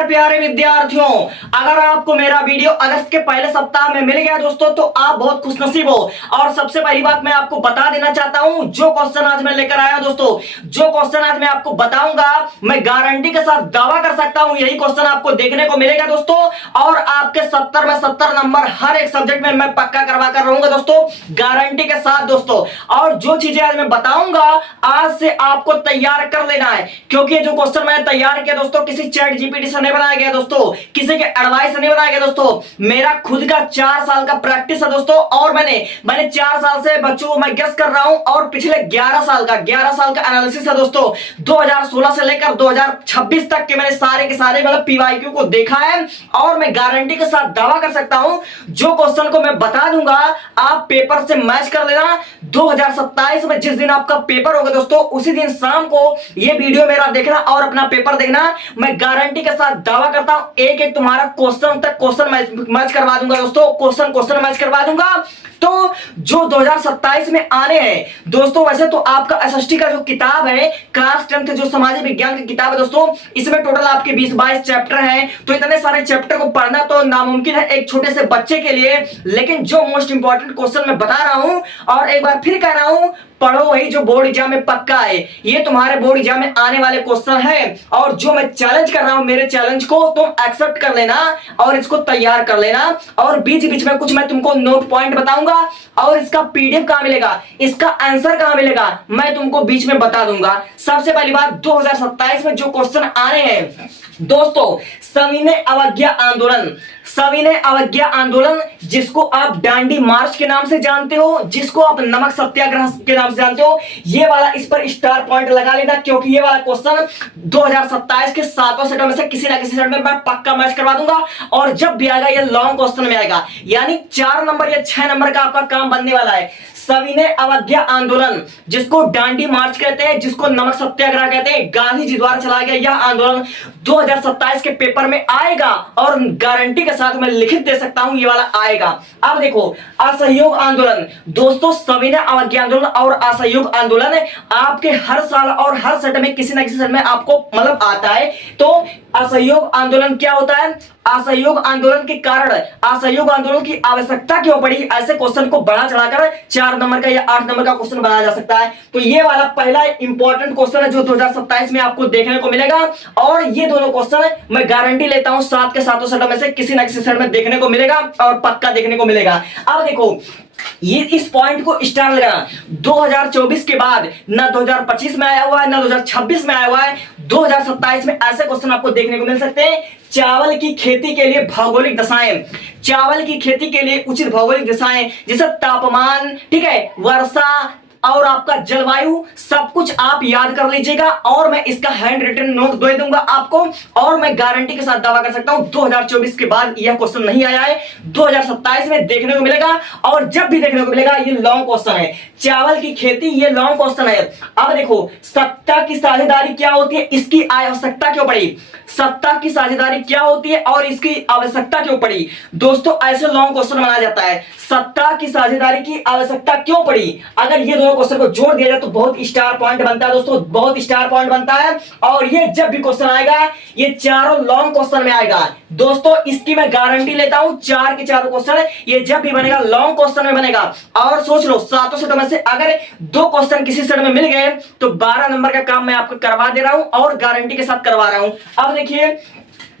नमस्कार प्यारे विद्यार्थियों, अगर आपको मेरा वीडियो अगस्त के पहले सप्ताह में मिल गया दोस्तों तो आप बहुत खुशनसीब हो। और सबसे पहली बात मैं आपको बता देना चाहता हूं, जो क्वेश्चन आज मैं लेकर आया दोस्तों, जो क्वेश्चन आज मैं आपको बताऊंगा, मैं गारंटी के साथ दावा कर सकता हूं यही क्वेश्चन आपको देखने को मिलेगा दोस्तों। और आपके 70 में 70 नंबर हर एक सब्जेक्ट में मैं पक्का करवा कर रहूंगा दोस्तों, गारंटी के साथ दोस्तों। और जो चीजें आज मैं बताऊंगा आज से आपको तैयार कर लेना है, क्योंकि जो क्वेश्चन मैंने तैयार किया दोस्तों किसी चैट जीपीटी से नहीं बनाया गया दोस्तों, किसी के एडवाइस से नहीं बनाया गया दोस्तों, मेरा खुद का 4 साल का प्रैक्टिस है दोस्तों। और मैंने 4 साल से बच्चों को मैं गेस कर रहा हूं, और पिछले 11 साल का एनालिसिस है दोस्तों। 2016 से लेकर 2026 तक के मैंने सारे के सारे मतलब पीवाईक्यू को देखा है, और मैं गारंटी के साथ दावा कर सकता हूं जो क्वेश्चन को मैं बता दूंगा आप पेपर से मैच कर लेना। 2027 में जिस दिन आपका पेपर होगा दोस्तों, उसी दिन शाम को ये वीडियो मेरा देखना और अपना पेपर देखना। मैं गारंटी के साथ दावा करता हूं एक एक तुम्हारा क्वेश्चन मैच करवा दूंगा दोस्तों, क्वेश्चन मैच करवा दूंगा। तो जो 2027 में आने हैं दोस्तों, वैसे तो आपका एसएसटी का जो किताब है क्लास 10th जो सामाजिक विज्ञान की किताब है दोस्तों, इसमें टोटल आपके 20-22 चैप्टर हैं। तो इतने सारे चैप्टर को पढ़ना तो नामुमकिन है एक छोटे से बच्चे के लिए, लेकिन जो मोस्ट इंपॉर्टेंट क्वेश्चन मैं बता रहा हूं और एक बार फिर कह रहा हूं, पढ़ो वही जो बोर्ड एग्जाम में पक्का है। ये तुम्हारे बोर्ड एग्जाम में आने वाले क्वेश्चन है, और जो मैं चैलेंज कर रहा हूं मेरे चैलेंज को तुम एक्सेप्ट कर लेना और इसको तैयार कर लेना। और बीच बीच में कुछ मैं तुमको नोट पॉइंट बताऊंगा, और इसका पीडीएफ कहां मिलेगा, इसका आंसर कहां मिलेगा, मैं तुमको बीच में बता दूंगा। सबसे पहली बात, 2027 में जो क्वेश्चन आने हैं दोस्तों, सविनय अवज्ञा आंदोलन जिसको आप डांडी मार्च के नाम से जानते हो, जिसको आप नमक सत्याग्रह के नाम से जानते हो, ये वाला इस पर स्टार पॉइंट लगा लेना, क्योंकि ये वाला क्वेश्चन 2027 के 7 सेटों में से किसी ना किसी सेट में मैं पक्का मैच करवा दूंगा। और जब भी आएगा ये लॉन्ग क्वेश्चन में आएगा, यानी 4 नंबर या 6 नंबर का आपका काम बनने वाला है। सविनय अवज्ञा आंदोलन जिसको डांडी मार्च कहते हैं, जिसको नमक सत्याग्रह कहते हैं, गांधी जी द्वारा चलाया गया यह आंदोलन 2027 के पेपर में आएगा, और गारंटी के साथ मैं लिखित दे सकता हूं ये वाला आएगा। अब देखो, असहयोग आंदोलन दोस्तों, सविनय अवज्ञा आंदोलन और असहयोग आंदोलन आपके हर साल और हर सेट में किसी ना किसी सेट में आपको मतलब आता है। तो असहयोग आंदोलन क्या होता है, असहयोग आंदोलन के कारण, असहयोग आंदोलन की आवश्यकता क्यों पड़ी, ऐसे क्वेश्चन को बढ़ा चढ़ाकर 4 नंबर का या 8 नंबर का क्वेश्चन बनाया जा सकता है। तो ये वाला पहला इंपॉर्टेंट क्वेश्चन है जो 2027 में आपको देखने को मिलेगा, और ये दोनों क्वेश्चन मैं गारंटी लेता हूं 7 के 7 सेटों में से किसी ना किसी सेट में देखने को मिलेगा, और पक्का देखने को मिलेगा। अब देखो, ये इस पॉइंट को स्टार लगाना, 2024 के बाद ना 2025 में आया हुआ है ना 2026 में आया हुआ है, 2027 में ऐसे क्वेश्चन आपको देखने को मिल सकते हैं। चावल की खेती के लिए भौगोलिक दशाएं, चावल की खेती के लिए उचित भौगोलिक दशाएं, जैसे तापमान, ठीक है, वर्षा और आपका जलवायु, सब कुछ आप याद कर लीजिएगा, और मैं इसका हैंड रिटन नोट दे दूंगा आपको। और मैं गारंटी के साथ दावा कर सकता हूं 2024 के बाद यह क्वेश्चन नहीं आया है, 2027 में देखने को मिलेगा, और जब भी देखने को मिलेगा ये लॉन्ग क्वेश्चन है। चावल की खेती ये लॉन्ग क्वेश्चन है। अब देखो, सत्ता की साझेदारी क्या होती है, इसकी आवश्यकता क्यों पड़ी, सत्ता की साझेदारी क्या होती है और इसकी आवश्यकता क्यों पड़ी दोस्तों, ऐसे लॉन्ग क्वेश्चन बनाया जाता है। सत्ता की साझेदारी की आवश्यकता क्यों पड़ी, अगर ये क्वेश्चन को जोड़ दिया जाए तो बहुत स्टार पॉइंट बनता है दोस्तों, बहुत स्टार पॉइंट बनता है। और ये जब भी क्वेश्चन आएगा ये चारों लॉन्ग क्वेश्चन में आएगा दोस्तों, इसकी मैं गारंटी लेता हूं 4 के 4 क्वेश्चन ये जब भी बनेगा लॉन्ग क्वेश्चन में बनेगा। और सोच लो 7 सेटों में से अगर 2 क्वेश्चन किसी सेट में मिल गए तो 12 नंबर का काम मैं आपको करवा दे रहा हूं, और गारंटी के साथ करवा रहा हूं। अब देखिए,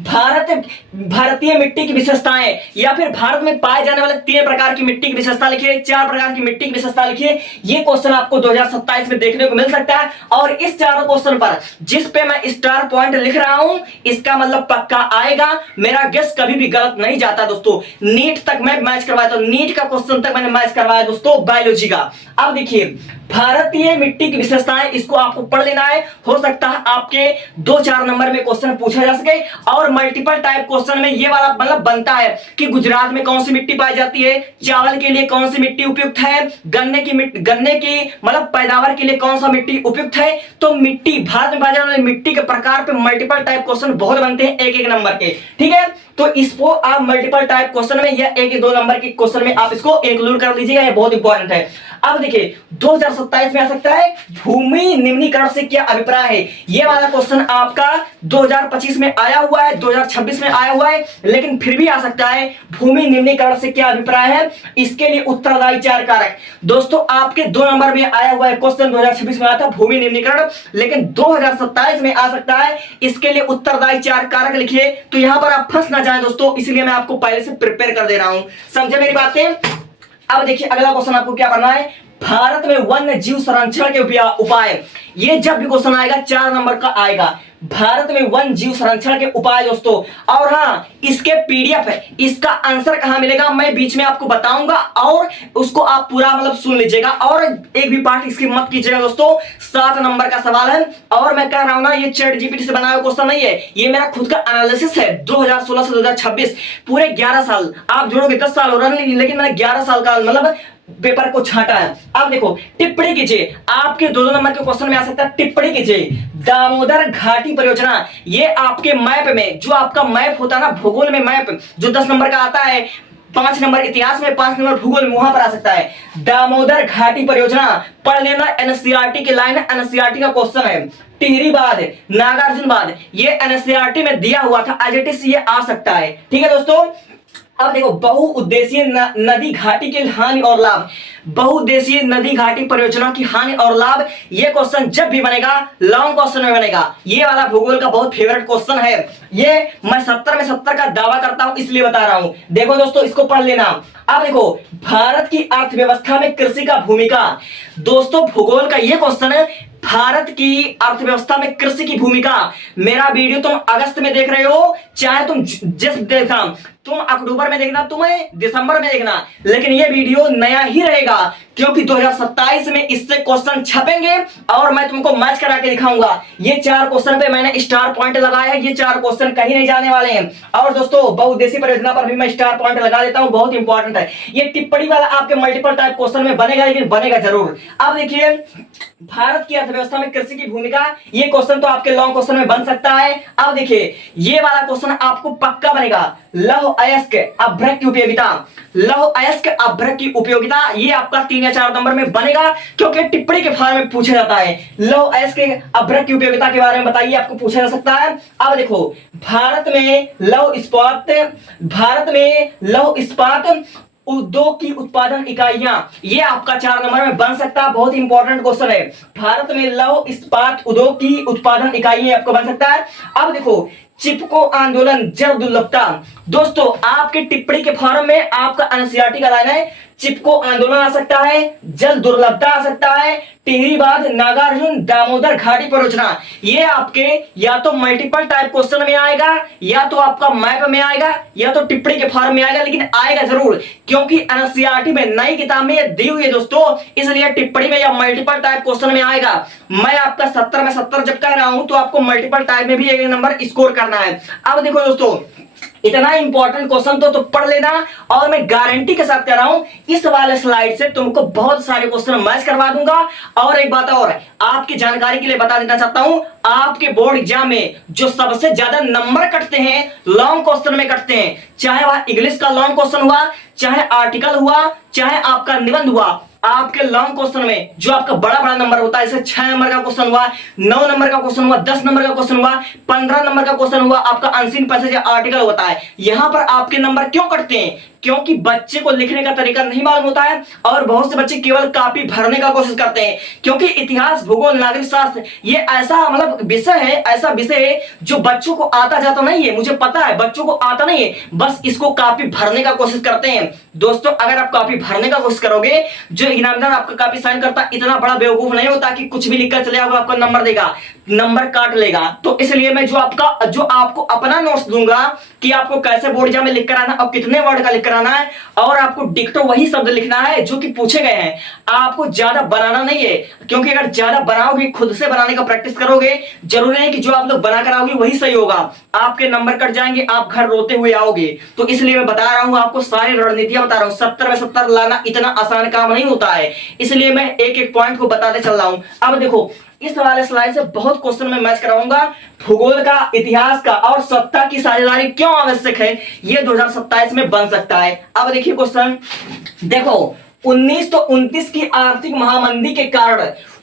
भारतीय मिट्टी की विशेषताएं, या फिर भारत में पाए जाने वाले 3 प्रकार की मिट्टी की विशेषता लिखिए, 4 प्रकार की मिट्टी की विशेषता लिखिए। ये क्वेश्चन आपको 2027 में देखने को मिल सकता है, और इस चारों क्वेश्चन पर जिस पे मैं स्टार पॉइंट लिख रहा हूं इसका मतलब पक्का आएगा, मेरा गेस कभी भी गलत नहीं जाता दोस्तों। नीट तक मैं मैच करवाया, तो नीट का क्वेश्चन तक मैंने मैच करवाया दोस्तों बायोलॉजी का। अब देखिए, भारतीय मिट्टी की विशेषताएं, इसको आपको पढ़ लेना है, हो सकता है आपके 2-4 नंबर में क्वेश्चन पूछा जा सके। और मल्टीपल टाइप क्वेश्चन में ये वाला मतलब बनता है कि गुजरात में कौन सी मिट्टी पाई जाती है, चावल के लिए कौन सी मिट्टी उपयुक्त है, गन्ने की मतलब पैदावार के लिए कौन सा मिट्टी उपयुक्त है। तो मिट्टी, भारत में पाई जाने वाली मिट्टी के प्रकार पे मल्टीपल टाइप क्वेश्चन बहुत बनते हैं 1-1 नंबर के, ठीक है। तो इसको आप मल्टीपल टाइप क्वेश्चन में या 1-2 नंबर के क्वेश्चन में आप इसको इंक्लूड कर लीजिएगा, ये बहुत इंपॉर्टेंट है। अब देखिए 2027 में आ सकता है भूमि निम्नीकरण से क्या अभिप्राय है, ये वाला क्वेश्चन आपका 2025 में आया हुआ है, 2026 में आया हुआ है, लेकिन फिर भी आ सकता है। भूमि निम्नीकरण से क्या अभिप्राय है, इसके लिए उत्तरदायी चार कारक। दोस्तों आपके 2 नंबर में आया हुआ है क्वेश्चन, 2026 में आया था भूमि निम्नीकरण, लेकिन 2027 में आ सकता है। इसके लिए उत्तरदायी चार कारक लिखिए, तो यहां पर आप फंस ना जाए दोस्तों, इसलिए मैं आपको पहले से प्रिपेयर कर दे रहा हूं। समझे मेरी बातें? अब देखिए अगला क्वेश्चन आपको क्या करना है, भारत में वन्य जीव संरक्षण के उपाय। ये जब भी क्वेश्चन आएगा 4 नंबर का आएगा, भारत में वन्य जीव संरक्षण के उपाय दोस्तों। और हाँ, इसके पीडीएफ है, इसका आंसर कहां मिलेगा मैं बीच में आपको बताऊंगा, और उसको आप पूरा मतलब सुन लीजिएगा और एक भी पार्ट इसकी मत कीजिएगा दोस्तों। 7 नंबर का सवाल है, और मैं कह रहा हूं ना, ये चैट जीपीटी से बनाया हुआ क्वेश्चन नहीं है, ये मेरा खुद का एनालिसिस है। 2016 से 2026 पूरे 11 साल, आप जोड़ोगे 10 साल हो रहा है, लेकिन मैंने 11 साल का मतलब पेपर को छांटा है। अब देखो टिप्पणी कीजिए, आपके 2 नंबर के क्वेश्चन में आ सकता है, टिप्पणी कीजिए। दामोदर घाटी परियोजना, ये आपके मैप में, जो आपका मैप होता है ना भूगोल में मैप, जो 10 नंबर का आता है, 5 नंबर इतिहास में, 5 नंबर भूगोल में, वहां पर आ सकता है। दामोदर घाटी परियोजना पढ़ लेना, एनसीईआरटी की लाइन है, एनसीईआरटी का क्वेश्चन है। टिहरी बांध, नागार्जुन बांध, ये एनसीईआरटी में दिया हुआ था, एज इट इज ये आ सकता है। ठीक है दोस्तों, अब देखो बहुउद्देशीय नदी घाटी के हानि और लाभ, बहुउद्देशीय नदी घाटी परियोजना की हानि और लाभ, ये क्वेश्चन जब भी बनेगा लॉन्ग क्वेश्चन में बनेगा। ये वाला भूगोल का बहुत फेवरेट क्वेश्चन है, ये मैं 70 में 70 का दावा करता हूं, इसलिए बता रहा हूं। देखो दोस्तों इसको पढ़ लेना। अब देखो भारत की अर्थव्यवस्था में कृषि का भूमिका, दोस्तों भूगोल का ये क्वेश्चन है, भारत की अर्थव्यवस्था में कृषि की भूमिका। मेरा वीडियो तुम अगस्त में देख रहे हो, चाहे तुम जिस देखना, तुम अक्टूबर में देखना, तुम्हें दिसंबर में देखना, लेकिन ये वीडियो नया ही रहेगा, क्योंकि 2027 में इससे क्वेश्चन छपेंगे और मैं तुमको मैच करा के दिखाऊंगा। ये 4 क्वेश्चन पे मैंने स्टार पॉइंट लगाया है, ये 4 क्वेश्चन कहीं नहीं जाने वाले हैं। और दोस्तों बहुउद्देशीय परियोजना पर भी मैं स्टार पॉइंट लगा देता हूं, बहुत इंपॉर्टेंट है। ये टिप्पणी वाला आपके मल्टीपल टाइप क्वेश्चन में बनेगा, लेकिन बनेगा जरूर। अब देखिए भारत की अर्थव्यवस्था में कृषि की भूमिका, ये क्वेश्चन तो आपके लॉन्ग क्वेश्चन में बन सकता है। अब देखिए ये वाला क्वेश्चन आपको पक्का बनेगा, लौह अयस्क अभ्रक की उपयोगिता, लौह अयस्क अभ्रक की उपयोगिता, ये आपका 3 या 4 नंबर में बनेगा, क्योंकि टिप्पणी के फॉर्म में पूछा जाता है। लौह अयस्क अभ्रक की उपयोगिता के बारे में बताइए, आपको पूछा जा सकता है। अब देखो भारत में लौह इस्पात उद्योग की उत्पादन इकाइयां, ये आपका 4 नंबर में बन सकता है, बहुत इंपॉर्टेंट क्वेश्चन है। भारत में लौह इस्पात उद्योग की उत्पादन इकाइयां आपको बन सकता है। अब देखो चिपको आंदोलन जल दुर्लभता, दोस्तों आपके टिप्पणी के फॉर्म में आपका एनसीईआरटी का लाइन है, चिपको आंदोलन आ सकता है, जल दुर्लभता आ सकता है, टिहरी बांध, नागार्जुन, दामोदर घाटी परियोजना, ये आपके या तो मल्टीपल टाइप क्वेश्चन में आएगा, या तो आपका मैप में आएगा, या तो टिप्पणी के फॉर्म में आएगा, लेकिन आएगा जरूर, क्योंकि एनसीईआरटी में नई किताब में ये दी हुई है दोस्तों, इसलिए टिप्पणी में या मल्टीपल टाइप क्वेश्चन में आएगा। मैं आपका 70 में 70 जब कह रहा हूं, तो आपको मल्टीपल टाइप में भी 1 नंबर स्कोर करना है। अब देखो दोस्तों इतना इंपॉर्टेंट क्वेश्चन तो पढ़ लेना, और मैं गारंटी के साथ कह रहा हूं इस वाले स्लाइड से तुमको बहुत सारे क्वेश्चन मैच करवा दूंगा। और एक बात और आपकी जानकारी के लिए बता देना चाहता हूं, आपके बोर्ड एग्जाम में जो सबसे ज्यादा नंबर कटते हैं लॉन्ग क्वेश्चन में कटते हैं, चाहे वह इंग्लिश का लॉन्ग क्वेश्चन हुआ, चाहे आर्टिकल हुआ, चाहे आपका निबंध हुआ, आपके लॉन्ग क्वेश्चन में जो आपका बड़ा बड़ा नंबर होता है, जैसे 6 नंबर का क्वेश्चन हुआ, 9 नंबर का क्वेश्चन हुआ, 10 नंबर का क्वेश्चन हुआ, 15 नंबर का क्वेश्चन हुआ, आपका अनसीन पैसेज या आर्टिकल होता है। यहां पर आपके नंबर क्यों कटते हैं? क्योंकि बच्चे को लिखने का तरीका नहीं मालूम होता है, और बहुत से बच्चे केवल कॉपी भरने का कोशिश करते हैं, क्योंकि इतिहास, भूगोल, नागरिक शास्त्र ये ऐसा मतलब विषय है, ऐसा विषय है जो बच्चों को आता जाता नहीं है। मुझे पता है बच्चों को आता नहीं है, बस इसको कॉपी भरने का कोशिश करते हैं। दोस्तों अगर आप कॉपी भरने का कोशिश करोगे, जो इनामदार आपका कॉपी साइन करता इतना बड़ा बेवकूफ नहीं होता कि कुछ भी लिखकर चले आओगे आपको नंबर देगा, नंबर काट लेगा। तो इसलिए मैं जो आपको अपना नोट्स दूंगा कि आपको कैसे बोर्ड एग्जाम में लिख कर आना और कितने वर्ड का लिख कर आना है, और आपको डिक्टो वही शब्द लिखना है जो कि पूछे गए हैं, आपको ज्यादा बनाना नहीं है। क्योंकि अगर ज्यादा बनाओगे, खुद से बनाने का प्रैक्टिस करोगे, जरूरी नहीं कि जो आप लोग बना कर आओगे वही सही होगा, आपके नंबर कट जाएंगे, आप घर रोते हुए आओगे। तो इसलिए मैं बता रहा हूं, आपको सारी रणनीतियां बता रहा हूं। 70 में 70 लाना इतना आसान काम नहीं होता है, इसलिए मैं एक एक पॉइंट को बताते चल रहा हूं। अब देखो इस वाले स्लाइड से बहुत क्वेश्चन में मैच कराऊंगा, भूगोल का, इतिहास का, और सत्ता की साझेदारी क्यों आवश्यक है, ये 2027 में बन सकता है। अब देखिए क्वेश्चन, देखो 1929 की आर्थिक महामंदी के कारण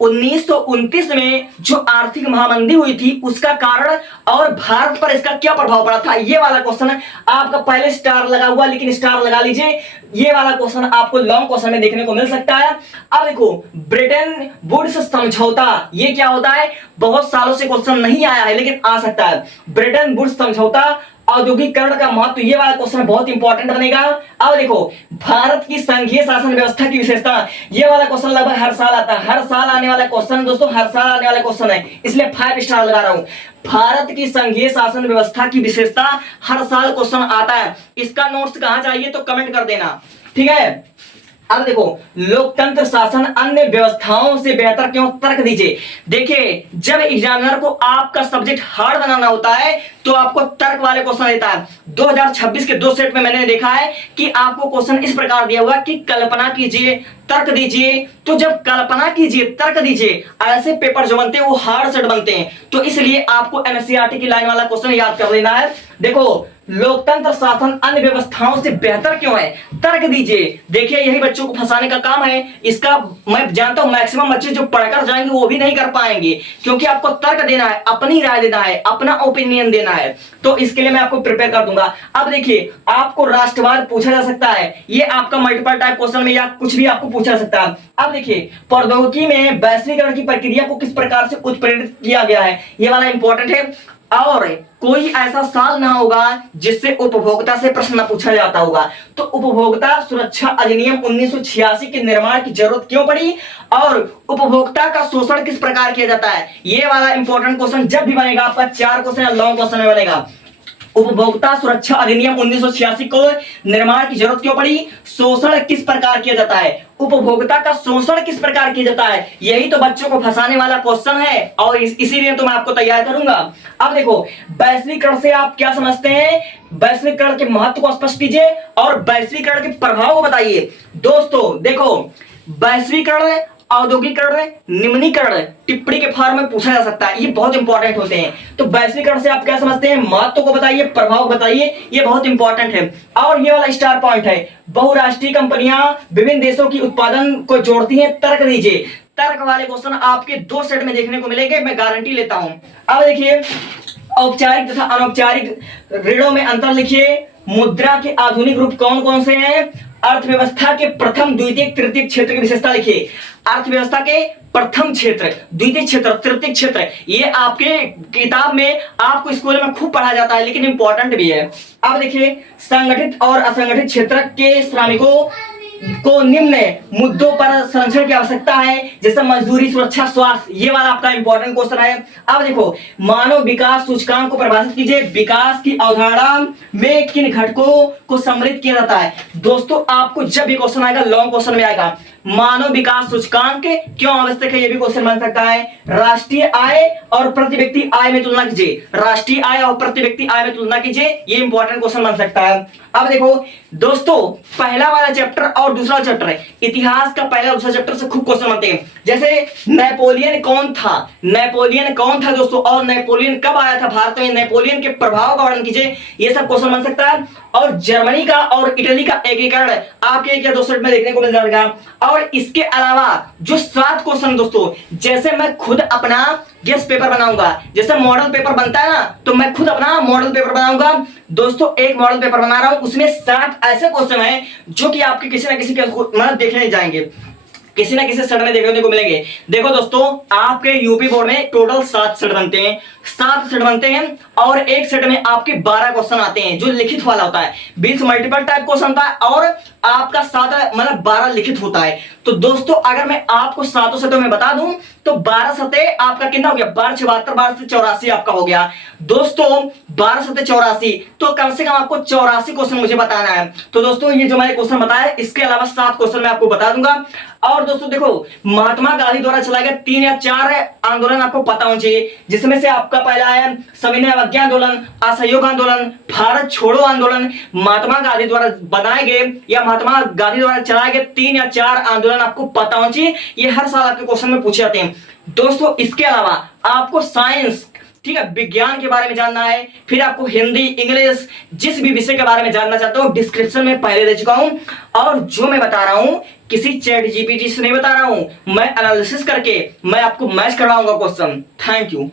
1929 में जो आर्थिक महामंदी हुई थी उसका कारण और भारत पर इसका क्या प्रभाव पड़ा था, ये वाला क्वेश्चन है आपका पहले स्टार लगा हुआ, लेकिन स्टार लगा लीजिए, ये वाला क्वेश्चन आपको लॉन्ग क्वेश्चन में देखने को मिल सकता है। अब देखो ब्रिटेन वुड्स समझौता, ये क्या होता है, बहुत सालों से क्वेश्चन नहीं आया है लेकिन आ सकता है। ब्रिटेन वुड्स समझौता, औद्योगिकरण का महत्व, ये वाला क्वेश्चन बहुत इंपॉर्टेंट बनेगा। अब देखो भारत की संघीय शासन व्यवस्था की विशेषता, ये वाला क्वेश्चन लगभग हर साल आता है, हर साल आने वाला क्वेश्चन दोस्तों, हर साल आने वाला क्वेश्चन है, इसलिए 5 स्टार लगा रहा हूं। भारत की संघीय शासन व्यवस्था की विशेषता हर साल क्वेश्चन आता है, इसका नोट्स कहां चाहिए तो कमेंट कर देना, ठीक है। अब देखो लोकतंत्र शासन अन्य व्यवस्थाओं से बेहतर क्यों, तर्क दीजिए। देखिए जब एग्जामिनर को आपका सब्जेक्ट हार्ड बनाना होता है तो आपको तर्क वाले क्वेश्चन देता है। 2026 के 2 सेट में मैंने देखा है कि आपको क्वेश्चन इस प्रकार दिया हुआ कि कल्पना कीजिए, तर्क दीजिए। तो जब कल्पना कीजिए, तर्क दीजिए, ऐसे पेपर जो बनते हैं वो हार्ड सेट बनते हैं, तो इसलिए आपको एनसीईआरटी की लाइन वाला क्वेश्चन याद कर लेना है। देखो लोकतंत्र शासन अन्य व्यवस्थाओं से बेहतर क्यों है, तर्क दीजिए। देखिए यही बच्चों को फंसाने का काम है, इसका मैं जानता हूं मैक्सिमम बच्चे जो पढ़कर जाएंगे वो भी नहीं कर पाएंगे, क्योंकि आपको तर्क देना है, अपनी राय देना है, अपना ओपिनियन देना है, तो इसके लिए मैं आपको प्रिपेयर कर दूंगा। अब देखिए आपको राष्ट्रवाद पूछा जा सकता है, ये आपका मल्टीपल टाइप क्वेश्चन में या कुछ भी आपको पूछा जा सकता है। अब देखिए प्रौद्योगिकी में वैश्वीकरण की प्रक्रिया को किस प्रकार से उत्प्रेरित किया गया है, ये वाला इंपॉर्टेंट है। और कोई ऐसा साल ना होगा जिससे उपभोक्ता से प्रश्न पूछा जाता होगा। तो उपभोक्ता सुरक्षा अधिनियम 1986 के निर्माण की जरूरत क्यों पड़ी और उपभोक्ता का शोषण किस प्रकार किया जाता है, ये वाला इंपॉर्टेंट क्वेश्चन जब भी बनेगा आपका 4 क्वेश्चन लॉन्ग क्वेश्चन में बनेगा। उपभोक्ता सुरक्षा अधिनियम 1986 को निर्माण की जरूरत क्यों पड़ी, शोषण किस प्रकार किया जाता है, उपभोक्ता का शोषण किस प्रकार किया जाता है, यही तो बच्चों को फंसाने वाला क्वेश्चन है और इसीलिए तो मैं आपको तैयार करूंगा। अब देखो वैश्वीकरण से आप क्या समझते हैं, वैश्वीकरण के महत्व को स्पष्ट कीजिए और वैश्वीकरण के प्रभाव को बताइए। दोस्तों देखो वैश्वीकरण, औद्योगिकरण, निम्नीकरण टिप्पणी के फॉर्म में पूछा जा सकता है, ये बहुत इंपॉर्टेंट होते हैं। तो वैश्वीकरण से आप क्या समझते हैं, महत्व को बताइए, प्रभाव बताइए, ये बहुत इंपॉर्टेंट है। और ये वाला स्टार पॉइंट है, बहुराष्ट्रीय कंपनियां विभिन्न देशों की उत्पादन को जोड़ती हैं, तर्क दीजिए। तर्क वाले क्वेश्चन आपके 2 सेट में देखने को मिलेंगे, मैं गारंटी लेता हूं। अब देखिए औपचारिक तथा अनौपचारिक ऋणों में अंतर लिखिए। मुद्रा के आधुनिक रूप कौन कौन से हैं, अर्थव्यवस्था के प्रथम, द्वितीय, तृतीय क्षेत्र की विशेषता लिखिए। अर्थव्यवस्था के प्रथम क्षेत्र, द्वितीय क्षेत्र, तृतीय क्षेत्र, ये आपके किताब में आपको स्कूल में खूब पढ़ा जाता है लेकिन इंपॉर्टेंट भी है। अब देखिए संगठित और असंगठित क्षेत्र के श्रमिकों को निम्न मुद्दों पर संरक्षण की आवश्यकता है, जैसे मजदूरी, सुरक्षा, स्वास्थ्य, ये वाला आपका इंपॉर्टेंट क्वेश्चन है। अब देखो मानव विकास सूचकांक को परिभाषित कीजिए। विकास की अवधारणा में किन घटकों को सम्मिलित किया जाता है। दोस्तों आपको जब भी क्वेश्चन आएगा लॉन्ग क्वेश्चन में आएगा, मानव विकास सूचकांक क्यों आवश्यक है, ये भी क्वेश्चन बन सकता है। राष्ट्रीय आय और प्रति व्यक्ति आय में तुलना कीजिए, राष्ट्रीय आय और प्रति व्यक्ति आय में तुलना कीजिए, ये इंपॉर्टेंट क्वेश्चन बन सकता है। अब देखो दोस्तों पहला वाला चैप्टर और दूसरा चैप्टर है, इतिहास का पहला दूसरा चैप्टर से खूब क्वेश्चन बनते हैं। जैसे नेपोलियन कौन था, नेपोलियन कौन था दोस्तों, और नेपोलियन कब आया था भारत में, नेपोलियन के प्रभाव का वर्णन कीजिए, ये सब क्वेश्चन बन सकता है। और जर्मनी का और इटली का एकीकरण आपके 1 या 2 सेट में देखने को मिल जाएगा। और इसके अलावा जो 7 क्वेश्चन दोस्तों, जैसे मैं खुद अपना गेस्ट पेपर बनाऊंगा, जैसे मॉडल पेपर बनता है ना, तो मैं खुद अपना मॉडल पेपर बनाऊंगा दोस्तों। एक मॉडल पेपर बना रहा हूं, उसमें 7 ऐसे क्वेश्चन हैं जो कि आपके किसी ना किसी के मतलब देखने जाएंगे, किसी ना किसी सेट में देखने को मिलेंगे। देखो दोस्तों आपके यूपी बोर्ड में टोटल 7 सेट बनते हैं, 7 सेट बनते हैं और एक सेट में आपके 12 क्वेश्चन आते हैं जो लिखित वाला होता है। 20 मल्टीपल टाइप क्वेश्चन था और आपका 7 मतलब 12 लिखित होता है। तो दोस्तों अगर मैं आपको 7 सेटों में बता दूं तो 12 सतह आपका कितना हो गया, 12 74, 12 से 84 आपका हो गया दोस्तों। 12 सतह 84, तो कम से कम आपको 84 क्वेश्चन मुझे बताना है। तो दोस्तों ये जो मैंने क्वेश्चन बताया, इसके अलावा 7 क्वेश्चन मैं आपको बता दूंगा। और दोस्तों देखो महात्मा गांधी द्वारा चलाए गए 3 या 4 आंदोलन आपको पता होना चाहिए, जिसमें से आपका पहला है सविनय अवज्ञा आंदोलन, असहयोग आंदोलन, भारत छोड़ो आंदोलन। महात्मा गांधी द्वारा बनाए गए या महात्मा गांधी द्वारा चलाए गए 3 या 4 आंदोलन आपको पता होना चाहिए, ये हर साल आपके क्वेश्चन में पूछे जाते हैं दोस्तों। इसके अलावा आपको साइंस, ठीक है, विज्ञान के बारे में जानना है, फिर आपको हिंदी, इंग्लिश, जिस भी विषय के बारे में जानना चाहते हो डिस्क्रिप्शन में पहले दे चुका हूं। और जो मैं बता रहा हूं किसी चैट जीपीटी से नहीं बता रहा हूं, मैं एनालिसिस करके मैं आपको मैच करवाऊंगा क्वेश्चन। Thank you.